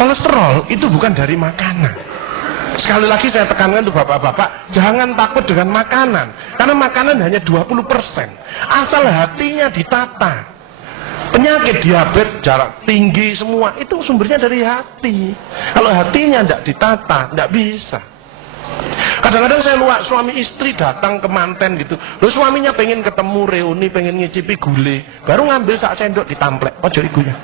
Kolesterol itu bukan dari makanan. Sekali lagi saya tekankan untuk bapak-bapak, jangan takut dengan makanan, karena makanan hanya 20%. Asal hatinya ditata. Penyakit diabetes, darah tinggi, semua itu sumbernya dari hati. Kalau hatinya tidak ditata, tidak bisa. Kadang-kadang saya lihat suami istri datang ke manten gitu, loh suaminya pengen ketemu reuni, pengen ngicipi gulai, baru ngambil sak sendok ditamplek, ojo ikunya.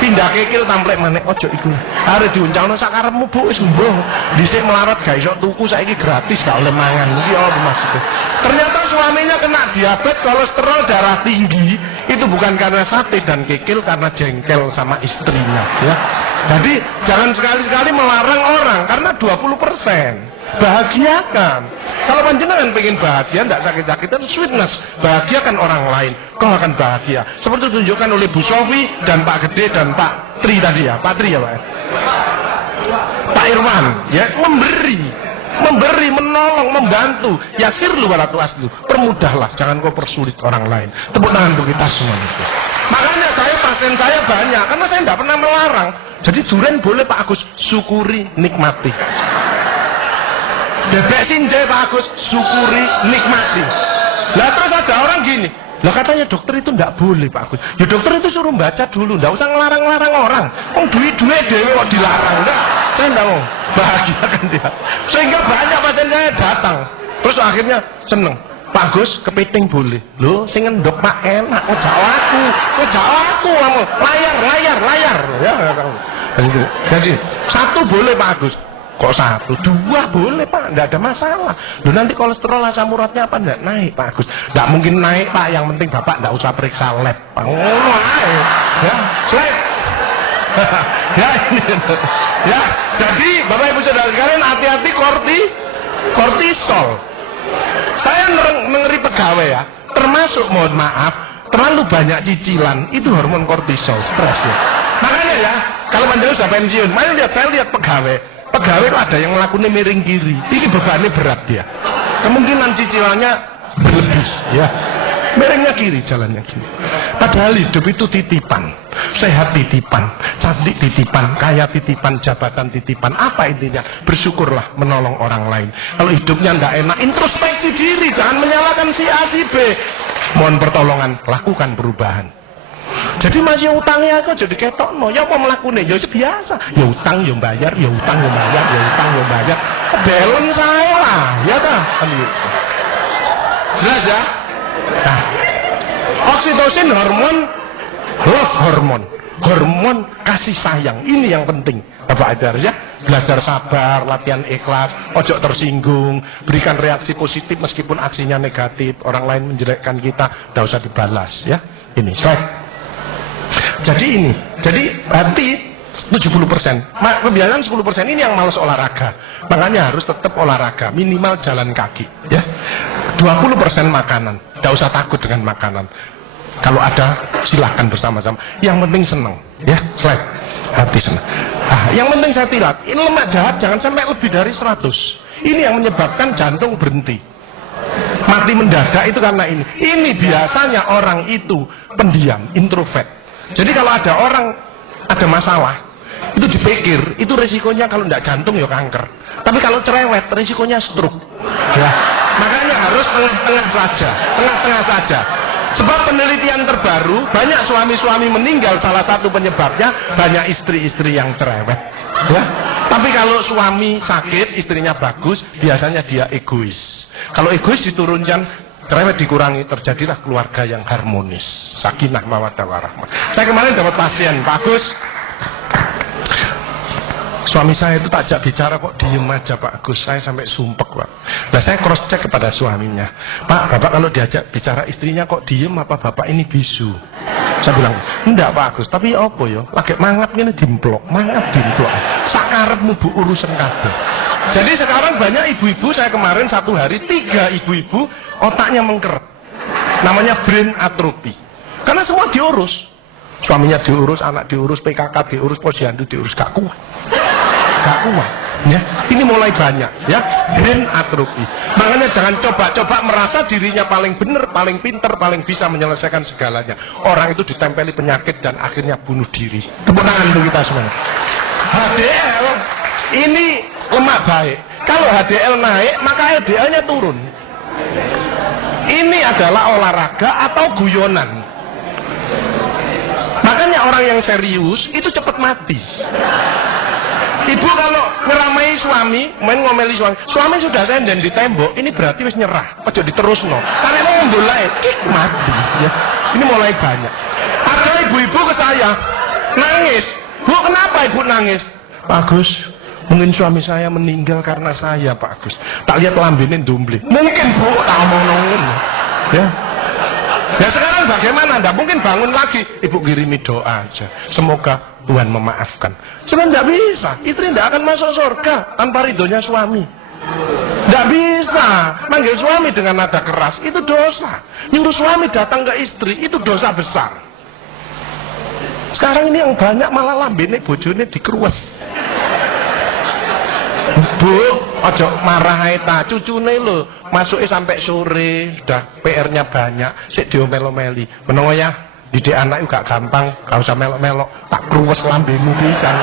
Pindah kekil tamplek manek, ojo ikunya. Hari diuncangno sak karepmu bu, wis mbong. Dhisik melarat gak iso tuku, saiki gratis gak oleh mangan. Iki apa maksudnya? Ternyata suaminya kena diabetes, kolesterol, darah tinggi. Itu bukan karena sate dan kekil, karena jengkel sama istrinya, ya. Jadi jangan sekali-sekali melarang orang karena 20%. Bahagiakan. Kalau panjenengan pengen bahagia, tidak sakit-sakitan, sweetness, bahagiakan orang lain, kau akan bahagia. Seperti ditunjukkan oleh Bu Sofi dan Pak Gede dan Pak Tri tadi ya, Pak Tri ya Pak. Pak Irwan, ya, memberi, menolong, membantu. Yasir lu walatu aslu, permudahlah, jangan kau persulit orang lain. Tepuk tangan untuk kita semua. Makanya pasien saya banyak, karena saya tidak pernah melarang. Jadi durian boleh Pak Agus, syukuri, nikmati. Bebek sinjai Pak Agus, syukuri, nikmati. Lah terus ada orang gini, lah katanya dokter itu enggak boleh Pak Agus. Ya dokter itu suruh baca dulu, enggak usah ngelarang-larang orang. Duit-duit dewe kok dilarang, enggak. Saya enggak mau, bahagiakan dia. Sehingga banyak pasien saya datang, terus akhirnya seneng. Pak Agus, kepiting boleh. Loh, sing ngendok Pak enak, jawaku, kamu. Layar. Ya, jadi satu boleh Pak Agus. Kok satu, dua boleh Pak, nggak ada masalah. Loh nanti kolesterol asam uratnya apa nggak naik Pak Agus? Nggak mungkin naik Pak, yang penting Bapak nggak usah periksa lab. Ya, selek. Ya ini, ya. Jadi Bapak Ibu Saudara sekalian hati-hati kortisol. Saya ngeri pegawai ya, termasuk mohon maaf, terlalu banyak cicilan itu hormon kortisol, stres ya. Makanya ya, kalau panjenengan sudah pensiun, saya lihat pegawai itu ada yang melakukannya miring kiri, ini bebannya berat dia, kemungkinan cicilannya berlebih ya, miringnya kiri, jalannya kiri. Padahal hidup itu titipan, sehat titipan, cantik titipan, kaya titipan, jabatan titipan. Apa intinya? Bersyukurlah, menolong orang lain. Kalau hidupnya tidak enak, introspeksi diri, jangan menyalahkan si A si B, mohon pertolongan, lakukan perubahan. Jadi masih utangnya aku jadi ketok no, ya apa melakukannya, ya biasa, ya utang ya bayar, ya utang ya bayar, ya utang ya bayar, balance saya lah, ya kan? Jelas ya? Nah, oksitosin hormon kasih sayang, ini yang penting. Bapak Adar ya, belajar sabar, latihan ikhlas, ojo tersinggung, berikan reaksi positif meskipun aksinya negatif, orang lain menjelekkan kita, tidak usah dibalas ya. Ini slide. Jadi hati 70%, kebiasaan 10% ini yang malas olahraga, makanya harus tetap olahraga, minimal jalan kaki ya. 20% makanan, tidak usah takut dengan makanan, kalau ada silahkan bersama-sama, yang penting senang ya. Slide, hati senang. Yang penting saya tilat, ini lemak jahat jangan sampai lebih dari 100, ini yang menyebabkan jantung berhenti, mati mendadak itu karena ini biasanya orang itu pendiam, introvert. Jadi kalau ada orang ada masalah itu dipikir, itu resikonya kalau tidak jantung ya kanker, tapi kalau cerewet resikonya stroke ya. Makanya harus tengah-tengah saja. Sebab penelitian terbaru, banyak suami-suami meninggal, salah satu penyebabnya banyak istri-istri yang cerewet ya. Tapi kalau suami sakit, istrinya bagus, biasanya dia egois. Kalau egois diturunkan, cerewet dikurangi, terjadilah keluarga yang harmonis, sakinah mawaddah warahmah. Saya kemarin dapat pasien, Pak Agus, suami saya itu tak ajak bicara kok diem aja Pak Agus, saya sampai sumpek Pak. Nah saya cross check kepada suaminya, Pak, Bapak kalau diajak bicara istrinya kok diem, apa Bapak ini bisu? Saya bilang, enggak Pak Agus, tapi apa ya, lagi mangap ini dimplok, sakarepmu bu urusan kabeh. Jadi sekarang banyak ibu-ibu, saya kemarin satu hari 3 ibu-ibu otaknya mengkeret, namanya brain atrophy, karena semua diurus, suaminya diurus, anak diurus, PKK diurus, posyandu diurus, gak kuat ya. Ini mulai banyak ya, brain atrophy. Makanya jangan coba-coba merasa dirinya paling benar, paling pinter, paling bisa menyelesaikan segalanya. Orang itu ditempeli penyakit dan akhirnya bunuh diri. Tepuk tangan untuk kita semua. HDL ini lemak baik. Kalau HDL naik, maka LDL-nya turun. Ini adalah olahraga atau guyonan. Makanya orang yang serius itu cepat mati. Ibu kalau ngeramai suami, main ngomeli suami sudah senden di tembok, ini berarti wis nyerah, ojo diterusno. Karena mau ngombolai, mati. Ya. Ini mulai banyak. Ada ibu-ibu ke saya, nangis. Bu, kenapa ibu nangis? Pak Agus, mungkin suami saya meninggal karena saya, Pak Agus. Tak lihat lambene ndomble. Mungkin Bu, tak ngomong-ngomong. Ya. Ya sekarang bagaimana? Nggak mungkin bangun lagi. Ibu kirimi doa aja. Semoga Tuhan memaafkan. Sebenarnya nggak bisa. Istri nggak akan masuk surga tanpa ridhonya suami. Nggak bisa. Manggil suami dengan nada keras itu dosa. Nyuruh suami datang ke istri itu dosa besar. Sekarang ini yang banyak malah lambene bojone dikeruwes. Bu, ojo marah eta, cucune lho, masuknya sampai sore, sudah PR-nya banyak, sik diomel-omeli. Menengo ya, didik anak juga gampang, gak usah melok-melok, tak kruwes lambemu pisan.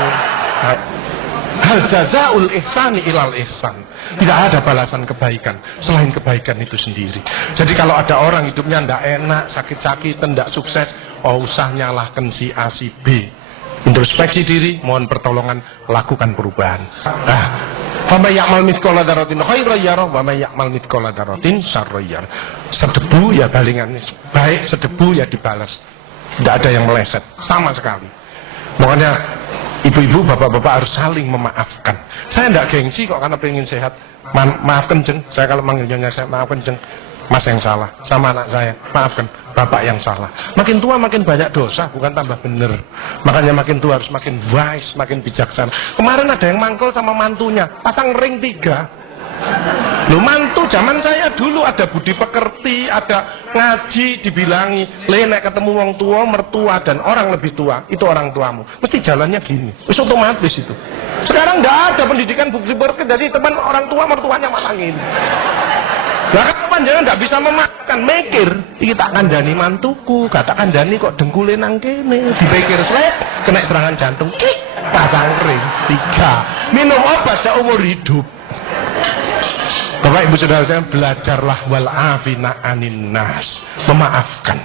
Hal jazaul ihsani ilal ihsan. Tidak ada balasan kebaikan selain kebaikan itu sendiri. Jadi kalau ada orang hidupnya ndak enak, sakit-sakitan, ndak sukses, oh usah nyalahkan si A si B. Introspeksi diri, mohon pertolongan, lakukan perubahan. Wa may ya'mal mithqala dzarratin khairan yarah wa may ya'mal mithqala dzarratin syarran yarah. Sedebu ya balingannya, baik sedebu ya dibalas. Tidak ada yang meleset sama sekali. Makanya ibu-ibu, bapak-bapak harus saling memaafkan. Saya tidak gengsi kok karena pengen sehat. Maafkan jeng, saya kalau manggilnya saya maafkan jeng. Mas yang salah, sama anak saya, maafkan, bapak yang salah. Makin tua makin banyak dosa, bukan tambah bener. Makanya makin tua harus makin wise, makin bijaksana. Kemarin ada yang mangkel sama mantunya, pasang ring 3. Loh, mantu zaman saya dulu ada budi pekerti, ada ngaji, dibilangi, nek ketemu wong tua, mertua dan orang lebih tua, itu orang tuamu. Mesti jalannya gini, terus otomatis itu. Sekarang nggak ada pendidikan budi pekerti, jadi teman orang tua mertuanya malah gini. Lah kapan jangan nggak bisa memakan, mikir, iki tak kandhani mantuku, gak tak kandhani kok dengkule nang kene, dipikir slek, kena serangan jantung, pasang ring 3, minum obat seumur hidup. Bapak Ibu Saudara saya, belajarlah wal afina anin nas, memaafkan.